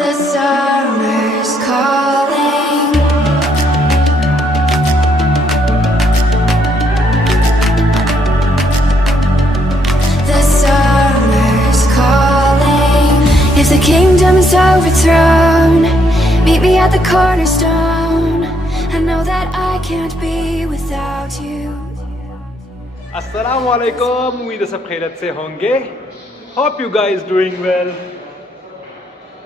The summer's calling. The summer's calling. If the kingdom is overthrown, meet me at the cornerstone. I know that I can't be without you. अस्सलाम वालेकुम, उम्मीद है सब खैरियत से होंगे। Hope you guys doing well.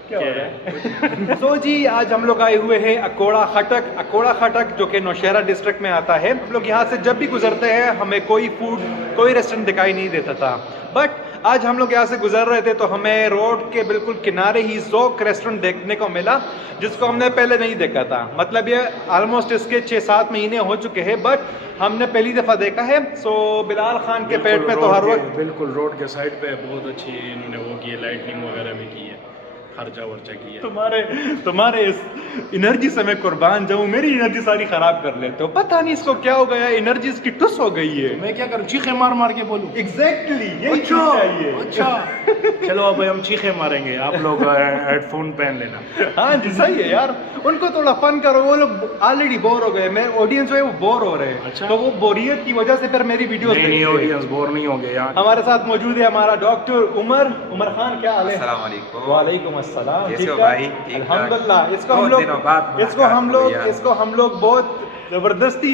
क्या हो रहा है? तो जी आज हम लोग आए हुए हैं अकोड़ा खटक जो कि नौशहरा डिस्ट्रिक्ट में आता है। हम लोग यहाँ से जब भी गुजरते हैं हमें कोई रेस्टोरेंट दिखाई नहीं देता था, बट आज हम लोग यहाँ से गुजर रहे थे तो हमें रोड के बिल्कुल किनारे ही ज़ोक रेस्टोरेंट देखने को मिला, जिसको हमने पहले नहीं देखा था। मतलब ये ऑलमोस्ट इसके 6-7 महीने हो चुके हैं, बट हमने पहली दफ़ा देखा है। सो बिलाल खान के पेट में तो हर वक्त बिल्कुल रोड के साइड पे बहुत अच्छी इन्होंने वो की है, लाइटनिंग वगैरह भी की है, खर्चा वर्चा की है। तुम्हारे इस एनर्जी से मैं कुर्बान जाऊं, मेरी एनर्जी सारी खराब कर लेते हो। पता नहीं इसको क्या हो गया, एनर्जी इसकी टुस हो गई है। मैं क्या करूं, चीखे मार के बोलूं? एग्जैक्टली यही चाहिए। अच्छा चलो अब हम चीखे मारेंगे, आप लोग हेडफोन पहन लेना। हाँ जी सही है यार, उनको थोड़ा फन करो, वो लोग ऑलरेडी बोर हो गए। मेरे ऑडियंस जो है वो बोर हो रहे हैं। अच्छा। तो वो बोरियत की वजह से फिर मेरी वीडियोस नहीं ऑडियंस बोर नहीं होंगे यार। हमारे साथ मौजूद है हमारा डॉक्टर उमर खान। क्या हाल है? अस्सलाम वालेकुम। वालेकुम अस्सलाम। कैसे हो ठीक है? भाई? अल्हम्दुलिल्लाह। इसको बहुत दिनों बाद हम लोग बहुत जबरदस्ती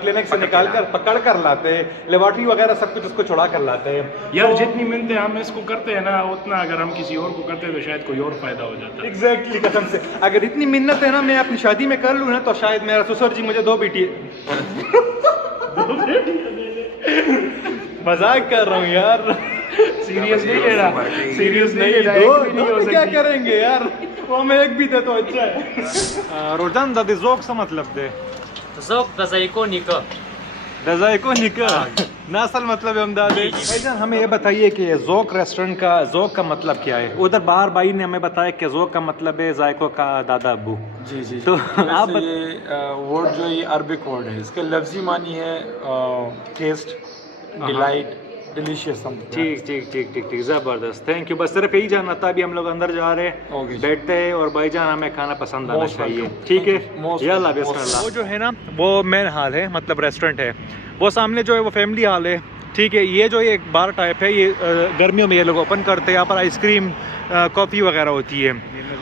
क्लिनिक से निकाल कर पकड़ कर लाते हैं, लेबोरेटरी वगैरह सब कुछ उसको छुड़ा कर लाते हैं यार। तो जितनी मिन्नतें हम इसको करते हैं ना, उतना अगर हम किसी और को करते हैं तो शायद कोई और फायदा हो जाता है। एग्जैक्टली कसम से अगर इतनी मिन्नत है ना मैं अपनी शादी में कर लूँ ना, तो शायद मेरा ससुर जी मुझे 2 बेटी मजाक कर रहा हूँ यार, सीरियस नहीं ले रहा, सीरियस नहीं। दो क्या करेंगे यार, वो हमें एक भी दे तो अच्छा है। रोजान दादी ज़ोक सा मतलब दे। ज़ोक दज़ाइको निका दज़ाइको निका नासल मतलब है अमदादे। भाईजान हमें ये बताइए कि ज़ोक रेस्टोरेंट का ज़ोक का मतलब क्या है? उधर बाहर भाई ने हमें बताया कि ज़ोक का मतलब है जायकों का दादा अब्बू। जी तो आप ये वर्ड जो ये अरबिक वर्ड है, इसका लफ्जी मानी है टेस्ट, डिलाइट, डिलीशियस। ठीक जबरदस्त, थैंक यू। बस सिर्फ यही जानना था। अभी हम लोग अंदर जा रहे हैं, बैठते हैं और भाईजान हमें खाना पसंद आना चाहिए। ठीक है, यल्ला बिस्मिल्लाह। वो जो है ना वो मेन हॉल है, मतलब रेस्टोरेंट है। वो सामने जो है वो फैमिली हॉल है। ठीक है, ये जो एक बार टाइप है, ये गर्मियों में ये लोग ओपन करते हैं। यहाँ पर आइसक्रीम कॉफ़ी वगैरह होती है।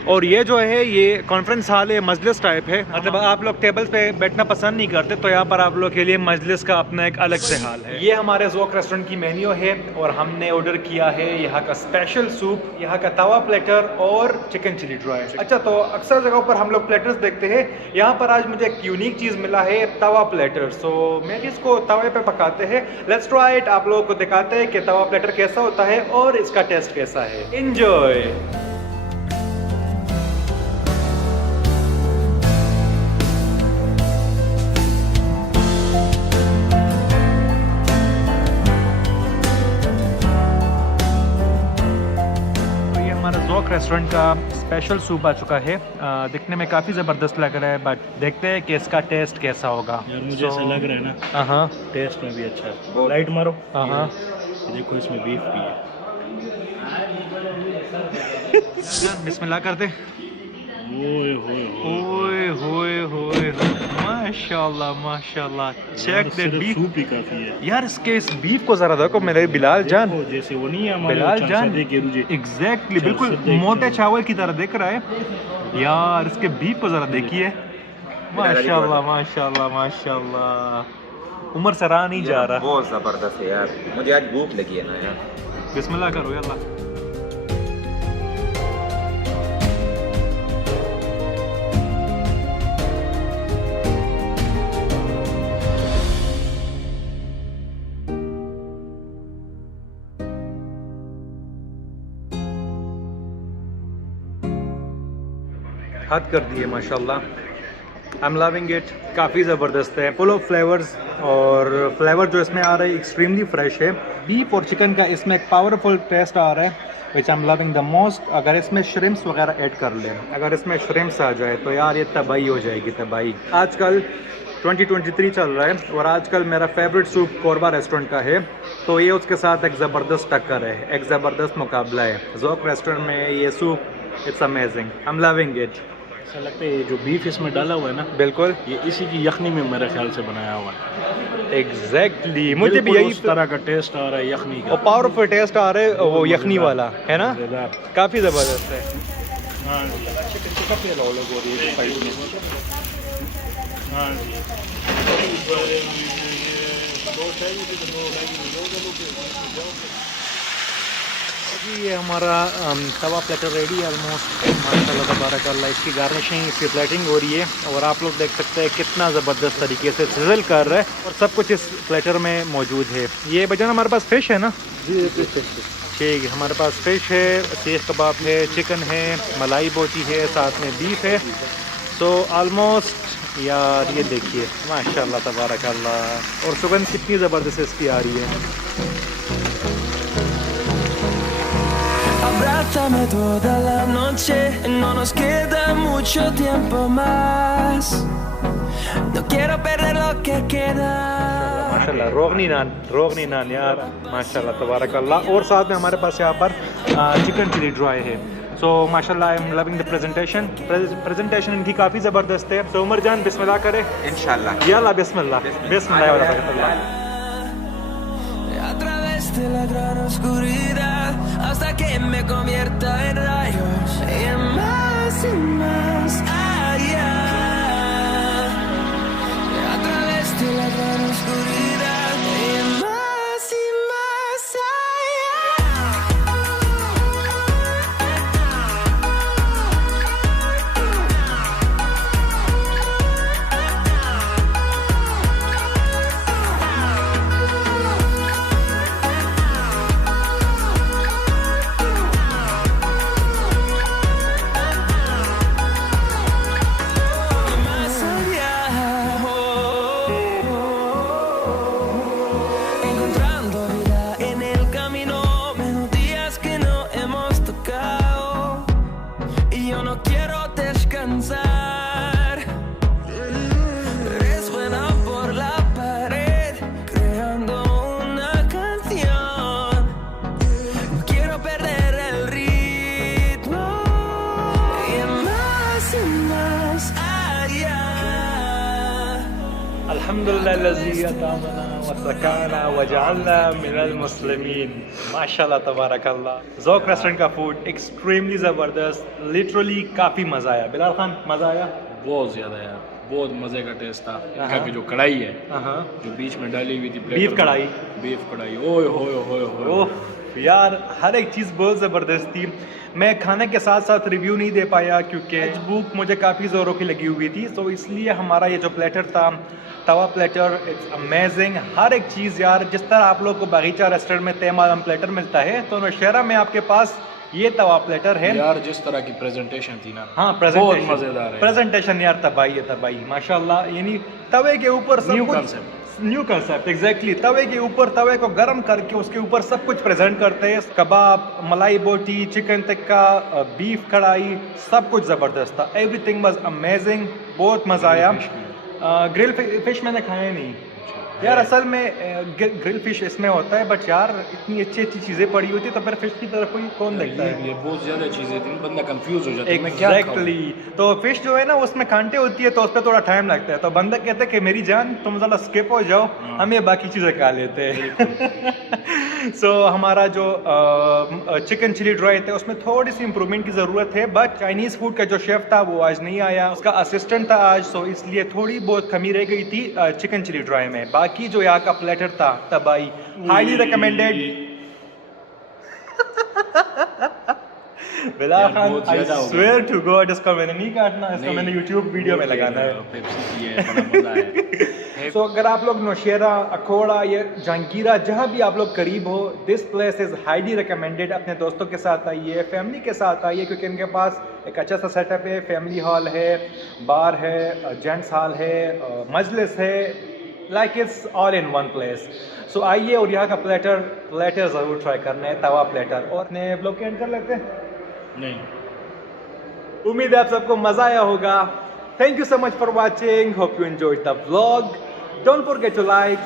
और ये जो है ये कॉन्फ्रेंस हॉल है, मजलिस टाइप है। मतलब आप लोग टेबल पे बैठना पसंद नहीं करते तो यहाँ पर आप लोग के लिए मजलिस का अपना एक अलग से हाल है। ये हमारे ज़ोक रेस्टोरेंट की मेन्यू है और हमने ऑर्डर किया है यहाँ का स्पेशल सूप, यहाँ का तवा प्लेटर और चिकन चिली ड्राई। अच्छा, तो अक्सर जगहों पर हम लोग प्लेटर्स देखते हैं, यहाँ पर आज मुझे एक यूनिक चीज़ मिला है, तवा प्लेटर। सो मैं इसको तवे पे पकाते हैं। Let's try it. आप लोगों को दिखाते हैं कि तवा प्लेटर कैसा होता है और इसका टेस्ट कैसा है। एंजॉय। ज़ोक रेस्टोरेंट का स्पेशल सूप आ चुका है। दिखने में काफ़ी ज़बरदस्त लग रहा है, बट देखते हैं कि इसका टेस्ट कैसा होगा। यार मुझे ऐसा लग रहा है ना, टेस्ट में भी अच्छा है। लाइट मारो। ये देखो इसमें बीफ भी है। बिस्मिल्लाह कर दे। ओए होए ओए होए माशाल्लाह माशाल्लाह। Check the beef. सूप ही काफी है यार इसके इस बीफ को जरा देखो मेरे बिलाल जान। जैसे वो नहीं है बिलाल जान, एग्जैक्टली बिल्कुल मोटे चावल की तरह दिख रहा है यार। इसके बीफ को जरा देखिए, माशाल्लाह माशाल्लाह माशाल्लाह। उमर से रहा नहीं जा रहा। बहुत जबरदस्त है यार, मुझे आज भूख लगी है ना यार। बिस्मिल्लाह करो यल्ला। हद कर दिए माशाल्लाह। I am loving it. काफ़ी ज़बरदस्त है, फुल ऑफ फ्लेवर्स। और फ्लेवर जो इसमें आ रहा है एक्सट्रीमली फ्रेश है। बीफ और चिकन का इसमें एक पावरफुल टेस्ट आ रहा है, which I am loving the most. अगर इसमें श्रिम्प्स वगैरह ऐड कर लें, अगर इसमें श्रिम्प्स आ जाए तो यार ये तबाही हो जाएगी, तबाही। आजकल 2023 चल रहा है और आजकल मेरा फेवरेट सूप कोरबा रेस्टोरेंट का है, तो ये उसके साथ एक ज़बरदस्त टक्कर है, एक ज़बरदस्त मुकाबला है। ज़ोक रेस्टोरेंट में ये soup it's amazing, I am loving it. ऐसा लगता है ये जो बीफ इसमें डाला हुआ है ना, बिल्कुल ये इसी की यखनी में मेरे ख्याल से बनाया हुआ है। एग्जैक्टली, मुझे भी बिल्कुल यही उस तरह का टेस्ट आ रहा है यखनी का। और पावरफुल टेस्ट आ रहा है वो यखनी वाला, है ना, मज़ेदार। काफ़ी ज़बरदस्त है। हाँ चिकन टिक्का पे अलग हो रही है साइड में। हाँ जी ये हमारा तवा प्लेटर रेडी है ऑलमोस्ट, माशाल्लाह तबारकल्लाह। इसकी गार्निशिंग, इसकी प्लेटिंग हो रही है और आप लोग देख सकते हैं कितना ज़बरदस्त तरीके से सिजल कर रहा है और सब कुछ इस प्लेटर में मौजूद है। ये बजान हमारे पास फ़िश है ना जी? ठीक है, हमारे पास फ़िश है, सीख कबाब है, चिकन है, मलाई बोटी है, साथ में बीफ है। सो ऑलमोस्ट यार ये देखिए माशाल्लाह तबारकल्लाह, और सुगंध कितनी ज़बरदस्त इसकी आ रही है। Abrázame toda la noche, no nos queda mucho tiempo más. No quiero perder lo que queda. माशाल्लाह रोगनी नान यार माशाल्लाह तबारकल्लाह। और साथ में हमारे पास यहाँ पर चिकन चिली ड्राई है। सो माशाल्लाह I am loving the presentation इनकी काफ़ी ज़बरदस्त है। सो उमर जान बिस्मिल्लाह करे इंशाल्लाह। याल्ला बिस्मिल्लाह बिस्मिल्लाह। A través de la gran oscuridad, hasta que me convierta en rayos y más allá. A través de la gran oscuridad y más allá. Más allá, encontrando vida en el camino, melodías que no hemos tocado, y yo no quiero descansar. Resuena por la pared, creando una canción. No quiero perder el ritmo, y más allá. अल्हम्दुलिल्लाह अतामना व सकाना व जअलना मिनल मुस्लिमीन। माशाल्लाह तबारकल्लाह। ज़ौक restaurant का food extremely ज़बरदस्त, literally काफ़ी मज़ा आया। बिलाल खान मज़ा आया? बहुत ज़्यादा यार, बहुत मज़े का टेस्ट था। इनका की जो कढ़ाई है, जो बीच में डाली हुई थी बीफ कढ़ाई, बीफ कढ़ाई, ओए होए होए होए। ओह यार हर एक चीज़ बहुत ज़बरदस्त थी। मैं खाने के साथ साथ रिव्यू नहीं दे पाया क्योंकि भूख मुझे काफ़ी ज़ोरों की लगी हुई थी, तो इसलिए हमारा ये जो प्लेटर था तवा प्लेटर, इट्स अमेजिंग। हर एक चीज़ यार, जिस तरह आप लोग को बागीचा रेस्टोरेंट में तेमालम प्लेटर मिलता है, तो नौशहरा में आपके पास ये तवा प्लेटर है यार। जिस तरह की प्रेजेंटेशन थी ना, हाँ बहुत मज़ेदार है। प्रेजेंटेशन यार तबाही है तबाही माशाल्लाह। यानी तवे के ऊपर सब न्यू कुछ, कॉन्सेप्ट, न्यू कंसेप्ट एग्जैक्टली। तवे के ऊपर तवे को गर्म करके उसके ऊपर सब कुछ प्रेजेंट करते हैं। कबाब, मलाई बोटी, चिकन टिक्का, बीफ कढ़ाई, सब कुछ ज़बरदस्त था। एवरीथिंग वाज अमेजिंग, बहुत मज़ा आया। ग्रिल फिश मैंने खाया नहीं यार, असल में ग्रिल फिश इसमें होता है, बट यार इतनी अच्छी अच्छी चीज़ें पड़ी होती तो फिर फिश की तरफ कोई कौन देखता है? ये बहुत ज़्यादा चीज़ें थी, बंदा कंफ्यूज हो जाता है मैं क्या खाऊं। एग्जैक्टली। तो फिश जो है ना उसमें कांटे होती है, तो उस पर थोड़ा टाइम लगता है, तो बंदा कहता है कि मेरी जान तुम ज़रा स्किप हो जाओ, हम ये बाकी चीज़ें खा लेते हैं। सो हमारा जो चिकन चिली ड्राई थे उसमें थोड़ी सी इम्प्रूवमेंट की ज़रूरत है, बट चाइनीज़ फूड का जो शेफ़ था वो आज नहीं आया, उसका असिस्टेंट था आज, सो इसलिए थोड़ी बहुत कमी रह गई थी चिकन चिली ड्राई में। बाकी जो यहाँ का प्लेटर था तबाही, highly recommended. Bilal Khan, I swear to God इसका मैंने नहीं काटना, इसका मैंने यूट्यूब वीडियो में लगाना है। सो अगर आप लोग नौशहरा, अखोड़ा या जहांगीरा जहाँ भी आप लोग करीब हो, this place is highly recommended. अपने दोस्तों के साथ आइए, फैमिली के साथ आइए, क्योंकि इनके पास एक अच्छा सा सेटअप है। फैमिली हॉल है, बार है, जेंट्स हॉल है, मजलिस है, like it's all in one place. So आइए और यहाँ का प्लेटर ज़रूर ट्राई करना है, तवा प्लेटर। और अपने ब्लॉग के एंड कर लेते हैं? नहीं, उम्मीद है आप सबको मज़ा आया होगा। Thank you so much for watching. Hope you enjoyed the vlog. Don't forget to like,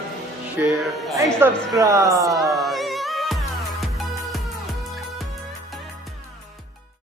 share and subscribe.